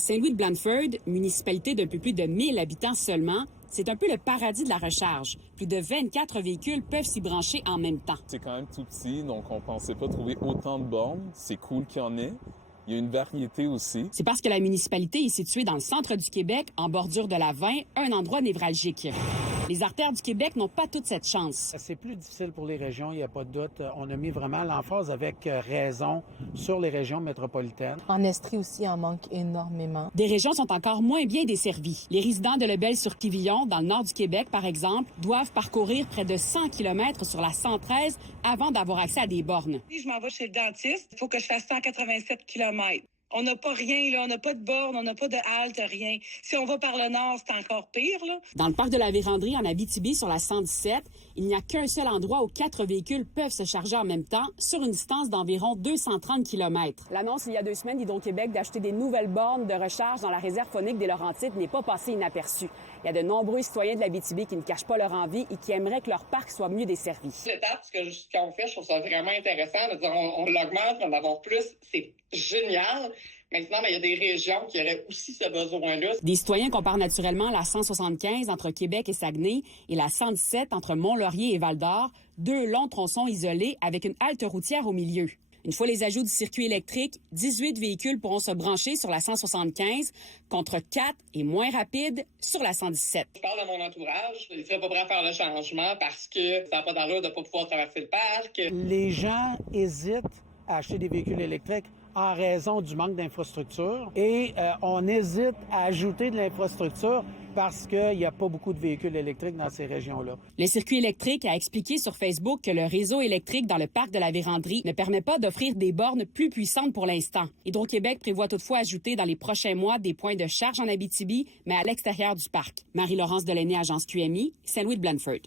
Saint-Louis-de-Blandford, municipalité d'un peu plus de 1000 habitants seulement, c'est un peu le paradis de la recharge. Plus de 24 véhicules peuvent s'y brancher en même temps. C'est quand même tout petit, donc on pensait pas trouver autant de bornes. C'est cool qu'il y en ait. Il y a une variété aussi. C'est parce que la municipalité est située dans le centre du Québec, en bordure de la 20, un endroit névralgique. Les artères du Québec n'ont pas toute cette chance. C'est plus difficile pour les régions, il n'y a pas de doute. On a mis vraiment l'emphase avec raison sur les régions métropolitaines. En Estrie aussi, en manque énormément. Des régions sont encore moins bien desservies. Les résidents de Lebel-sur-Quivillon, dans le nord du Québec, par exemple, doivent parcourir près de 100 km sur la 113 avant d'avoir accès à des bornes. Si je m'en vais chez le dentiste, il faut que je fasse 187 km. On n'a pas rien, là. On n'a pas de borne, on n'a pas de halte, rien. Si on va par le nord, c'est encore pire, là. Dans le parc de la Vérandrie, en Abitibi, sur la 117, il n'y a qu'un seul endroit où 4 véhicules peuvent se charger en même temps sur une distance d'environ 230 km. L'annonce il y a 2 semaines d'Hydro-Québec d'acheter des nouvelles bornes de recharge dans la réserve phonique des Laurentides n'est pas passée inaperçue. Il y a de nombreux citoyens de l'Abitibi qui ne cachent pas leur envie et qui aimeraient que leur parc soit mieux desservi. L'étape, ce qu'on fait, je trouve ça vraiment intéressant. De dire, on l'augmente, on va en avoir plus, c'est génial. Maintenant, il y a des régions qui auraient aussi ce besoin-là. Des citoyens comparent naturellement la 175 entre Québec et Saguenay et la 117 entre Mont-Laurier et Val-d'Or, 2 longs tronçons isolés avec une halte routière au milieu. Une fois les ajouts du circuit électrique, 18 véhicules pourront se brancher sur la 175 contre 4 et moins rapides sur la 117. Je parle de mon entourage. Ils ne seraient pas prêts à faire le changement parce que ça n'a pas d'allure de ne pas pouvoir traverser le parc. Les gens hésitent à acheter des véhicules électriques en raison du manque d'infrastructure et on hésite à ajouter de l'infrastructure parce qu'il n'y a pas beaucoup de véhicules électriques dans ces régions-là. Le circuit électrique a expliqué sur Facebook que le réseau électrique dans le parc de la Vérandrie ne permet pas d'offrir des bornes plus puissantes pour l'instant. Hydro-Québec prévoit toutefois ajouter dans les prochains mois des points de charge en Abitibi, mais à l'extérieur du parc. Marie-Laurence Delaney, agence QMI, Saint-Louis-de-Blandford.